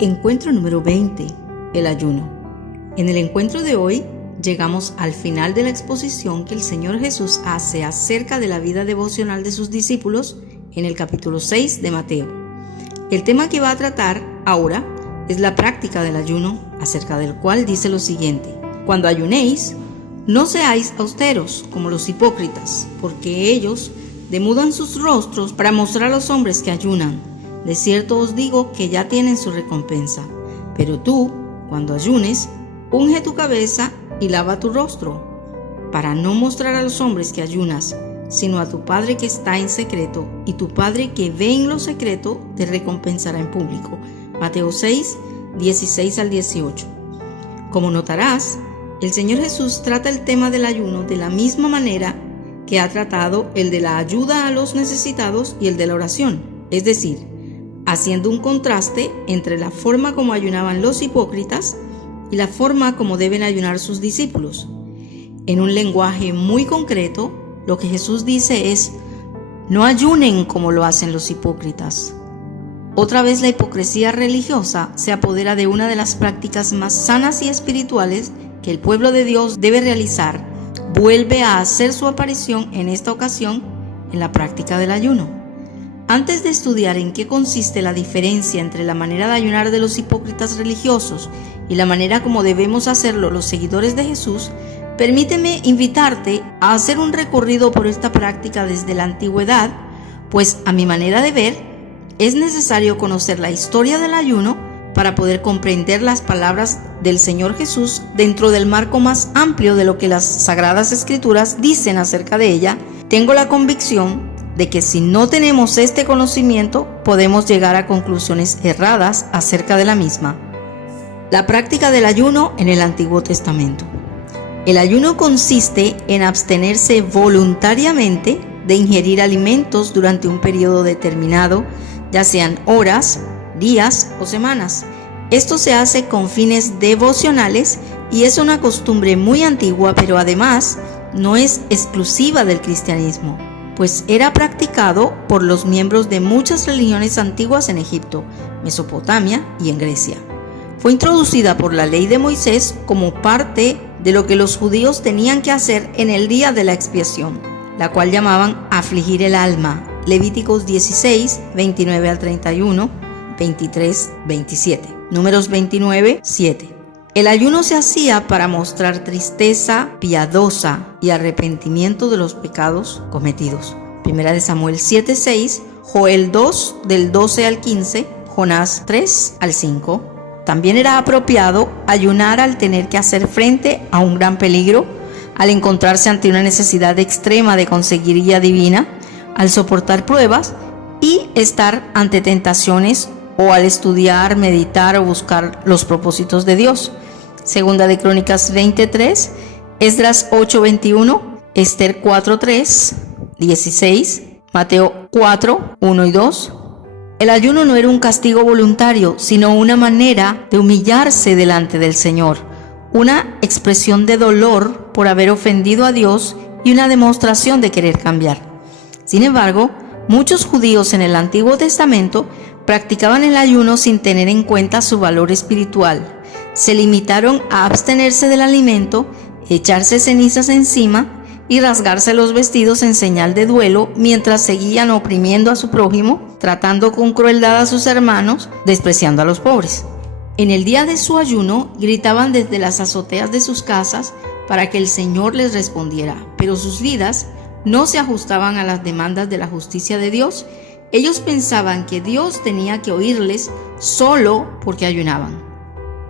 Encuentro número 20, el ayuno. En el encuentro de hoy llegamos al final de la exposición que el Señor Jesús hace acerca de la vida devocional de sus discípulos en el capítulo 6 de Mateo. El tema que va a tratar ahora es la práctica del ayuno, acerca del cual dice lo siguiente: cuando ayunéis, no seáis austeros como los hipócritas, porque ellos demudan sus rostros para mostrar a los hombres que ayunan. De cierto os digo que ya tienen su recompensa. Pero tú, cuando ayunes, unge tu cabeza y lava tu rostro, para no mostrar a los hombres que ayunas, sino a tu Padre que está en secreto, y tu Padre que ve en lo secreto te recompensará en público. Mateo 6, 16 al 18. Como notarás, el Señor Jesús trata el tema del ayuno de la misma manera que ha tratado el de la ayuda a los necesitados y el de la oración, es decir, haciendo un contraste entre la forma como ayunaban los hipócritas y la forma como deben ayunar sus discípulos. En un lenguaje muy concreto, lo que Jesús dice es: no ayunen como lo hacen los hipócritas. Otra vez la hipocresía religiosa se apodera de una de las prácticas más sanas y espirituales que el pueblo de Dios debe realizar. Vuelve a hacer su aparición en esta ocasión en la práctica del ayuno. Antes de estudiar en qué consiste la diferencia entre la manera de ayunar de los hipócritas religiosos y la manera como debemos hacerlo los seguidores de Jesús, permíteme invitarte a hacer un recorrido por esta práctica desde la antigüedad, pues a mi manera de ver, es necesario conocer la historia del ayuno para poder comprender las palabras del Señor Jesús dentro del marco más amplio de lo que las Sagradas Escrituras dicen acerca de ella. Tengo la convicción de que si no tenemos este conocimiento, podemos llegar a conclusiones erradas acerca de la misma. La práctica del ayuno en el Antiguo Testamento. El ayuno consiste en abstenerse voluntariamente de ingerir alimentos durante un periodo determinado, ya sean horas, días o semanas. Esto se hace con fines devocionales y es una costumbre muy antigua, pero además no es exclusiva del cristianismo, pues era practicado por los miembros de muchas religiones antiguas en Egipto, Mesopotamia y en Grecia. Fue introducida por la ley de Moisés como parte de lo que los judíos tenían que hacer en el día de la expiación, la cual llamaban afligir el alma, Levíticos 16, 29 al 31, 23, 27, Números 29, 7. El ayuno se hacía para mostrar tristeza piadosa y arrepentimiento de los pecados cometidos. Primera de Samuel 7:6, Joel 2 del 12 al 15, Jonás 3 al 5. También era apropiado ayunar al tener que hacer frente a un gran peligro, al encontrarse ante una necesidad extrema de conseguir guía divina, al soportar pruebas y estar ante tentaciones, o al estudiar, meditar o buscar los propósitos de Dios. Segunda de Crónicas 23, Esdras 8:21, Esther 4:3, 16, Mateo 4, 1 y 2. El ayuno no era un castigo voluntario, sino una manera de humillarse delante del Señor, una expresión de dolor por haber ofendido a Dios y una demostración de querer cambiar. Sin embargo, muchos judíos en el Antiguo Testamento practicaban el ayuno sin tener en cuenta su valor espiritual. Se limitaron a abstenerse del alimento, echarse cenizas encima y rasgarse los vestidos en señal de duelo mientras seguían oprimiendo a su prójimo, tratando con crueldad a sus hermanos, despreciando a los pobres. En el día de su ayuno gritaban desde las azoteas de sus casas para que el Señor les respondiera, pero sus vidas no se ajustaban a las demandas de la justicia de Dios. Ellos pensaban que Dios tenía que oírles solo porque ayunaban.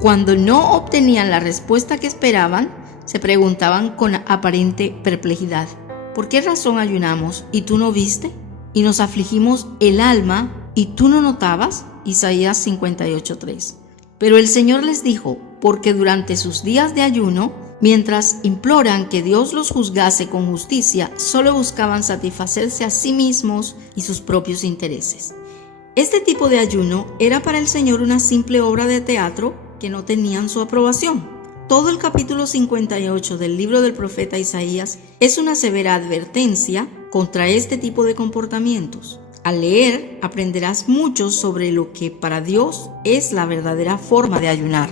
Cuando no obtenían la respuesta que esperaban, se preguntaban con aparente perplejidad: ¿por qué razón ayunamos y tú no viste? ¿Y nos afligimos el alma y tú no notabas? Isaías 58:3. Pero el Señor les dijo: porque durante sus días de ayuno, mientras imploran que Dios los juzgase con justicia, solo buscaban satisfacerse a sí mismos y sus propios intereses. Este tipo de ayuno era para el Señor una simple obra de teatro que no tenían su aprobación. Todo el capítulo 58 del libro del profeta Isaías es una severa advertencia contra este tipo de comportamientos. Al leer, aprenderás mucho sobre lo que para Dios es la verdadera forma de ayunar.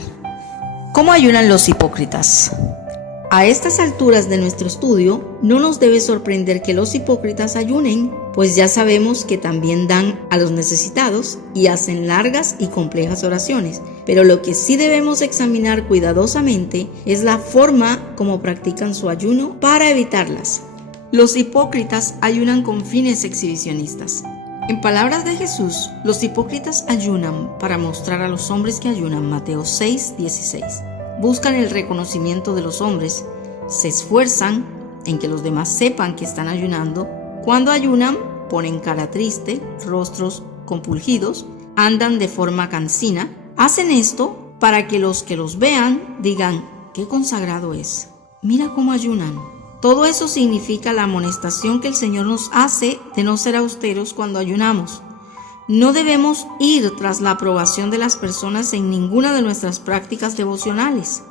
¿Cómo ayunan los hipócritas? A estas alturas de nuestro estudio, no nos debe sorprender que los hipócritas ayunen, pues ya sabemos que también dan a los necesitados y hacen largas y complejas oraciones. Pero lo que sí debemos examinar cuidadosamente es la forma como practican su ayuno para evitarlas. Los hipócritas ayunan con fines exhibicionistas. En palabras de Jesús, los hipócritas ayunan para mostrar a los hombres que ayunan, Mateo 6:16. Buscan el reconocimiento de los hombres, se esfuerzan en que los demás sepan que están ayunando. Cuando ayunan, ponen cara triste, rostros compungidos, andan de forma cansina. Hacen esto para que los vean digan, ¡qué consagrado es! Mira cómo ayunan. Todo eso significa la amonestación que el Señor nos hace de no ser austeros cuando ayunamos. No debemos ir tras la aprobación de las personas en ninguna de nuestras prácticas devocionales.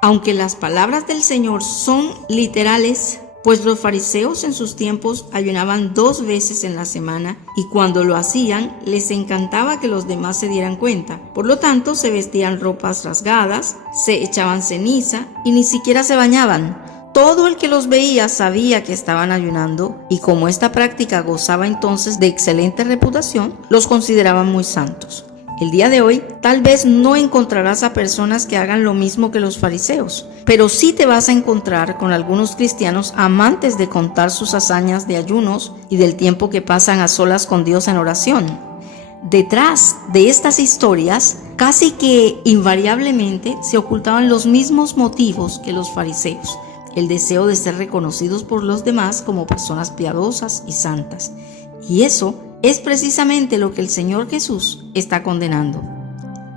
Aunque las palabras del Señor son literales, pues los fariseos en sus tiempos ayunaban 2 veces en la semana y cuando lo hacían les encantaba que los demás se dieran cuenta. Por lo tanto, se vestían ropas rasgadas, se echaban ceniza y ni siquiera se bañaban. Todo el que los veía sabía que estaban ayunando y como esta práctica gozaba entonces de excelente reputación, los consideraban muy santos. El día de hoy, tal vez no encontrarás a personas que hagan lo mismo que los fariseos, pero sí te vas a encontrar con algunos cristianos amantes de contar sus hazañas de ayunos y del tiempo que pasan a solas con Dios en oración. Detrás de estas historias, casi que invariablemente se ocultaban los mismos motivos que los fariseos. El deseo de ser reconocidos por los demás como personas piadosas y santas. Y eso es precisamente lo que el Señor Jesús está condenando.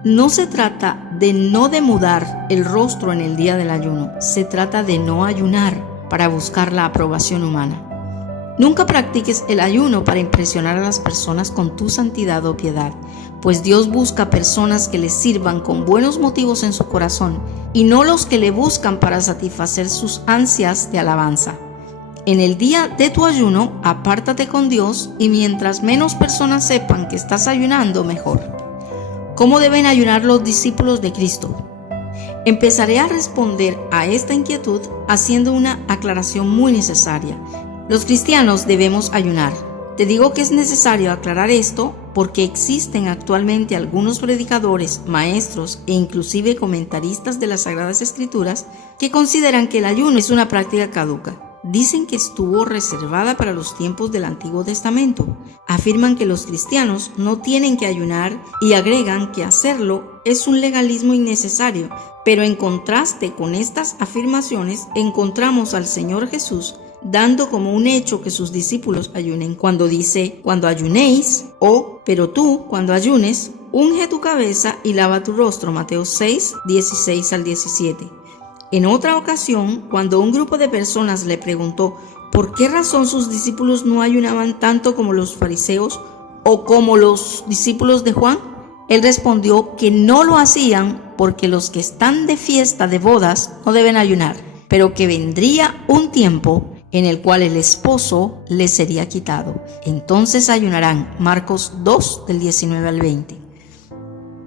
No se trata de no demudar el rostro en el día del ayuno, se trata de no ayunar para buscar la aprobación humana. Nunca practiques el ayuno para impresionar a las personas con tu santidad o piedad, pues Dios busca personas que le sirvan con buenos motivos en su corazón y no los que le buscan para satisfacer sus ansias de alabanza. En el día de tu ayuno, apártate con Dios y mientras menos personas sepan que estás ayunando, mejor. ¿Cómo deben ayunar los discípulos de Cristo? Empezaré a responder a esta inquietud haciendo una aclaración muy necesaria. Los cristianos debemos ayunar. Te digo que es necesario aclarar esto porque existen actualmente algunos predicadores, maestros e inclusive comentaristas de las Sagradas Escrituras que consideran que el ayuno es una práctica caduca. Dicen que estuvo reservada para los tiempos del Antiguo Testamento. Afirman que los cristianos no tienen que ayunar y agregan que hacerlo es un legalismo innecesario. Pero en contraste con estas afirmaciones encontramos al Señor Jesús dando como un hecho que sus discípulos ayunen cuando dice, cuando ayunéis, o, pero tú, cuando ayunes, unge tu cabeza y lava tu rostro, Mateo 6, 16 al 17. En otra ocasión, cuando un grupo de personas le preguntó por qué razón sus discípulos no ayunaban tanto como los fariseos o como los discípulos de Juan, él respondió que no lo hacían porque los que están de fiesta de bodas no deben ayunar, pero que vendría un tiempo en el cual el esposo les sería quitado. Entonces ayunarán. Marcos 2, del 19 al 20.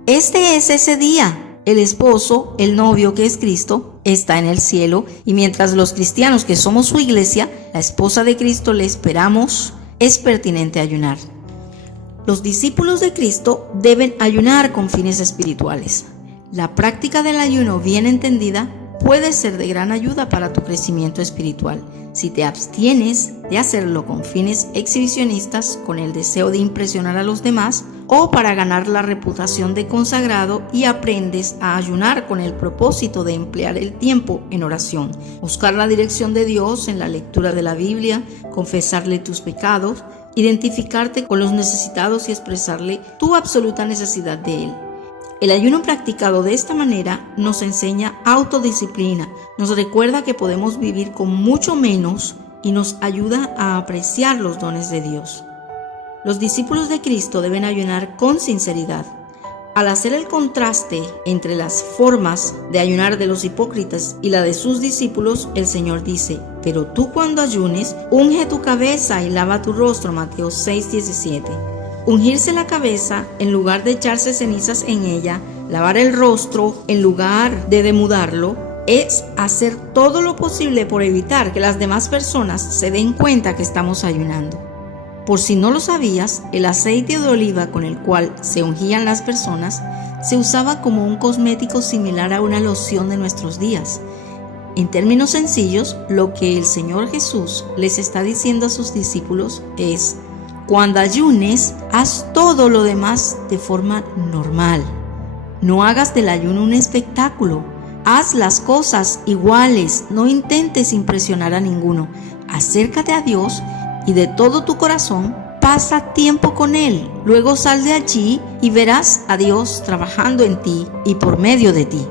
Este es ese día. El esposo, el novio que es Cristo, está en el cielo y mientras los cristianos que somos su iglesia, la esposa de Cristo le esperamos, es pertinente ayunar. Los discípulos de Cristo deben ayunar con fines espirituales. La práctica del ayuno bien entendida puede ser de gran ayuda para tu crecimiento espiritual. Si te abstienes de hacerlo con fines exhibicionistas, con el deseo de impresionar a los demás o para ganar la reputación de consagrado y aprendes a ayunar con el propósito de emplear el tiempo en oración, buscar la dirección de Dios en la lectura de la Biblia, confesarle tus pecados, identificarte con los necesitados y expresarle tu absoluta necesidad de Él. El ayuno practicado de esta manera nos enseña autodisciplina, nos recuerda que podemos vivir con mucho menos y nos ayuda a apreciar los dones de Dios. Los discípulos de Cristo deben ayunar con sinceridad. Al hacer el contraste entre las formas de ayunar de los hipócritas y la de sus discípulos, el Señor dice, Pero tú cuando ayunes, unge tu cabeza y lava tu rostro. Mateo 6:17. Ungirse la cabeza en lugar de echarse cenizas en ella, lavar el rostro en lugar de demudarlo, es hacer todo lo posible por evitar que las demás personas se den cuenta que estamos ayunando. Por si no lo sabías, el aceite de oliva con el cual se ungían las personas se usaba como un cosmético similar a una loción de nuestros días. En términos sencillos, lo que el Señor Jesús les está diciendo a sus discípulos es: cuando ayunes, haz todo lo demás de forma normal. No hagas del ayuno un espectáculo. Haz las cosas iguales. No intentes impresionar a ninguno. Acércate a Dios y de todo tu corazón pasa tiempo con Él. Luego sal de allí y verás a Dios trabajando en ti y por medio de ti.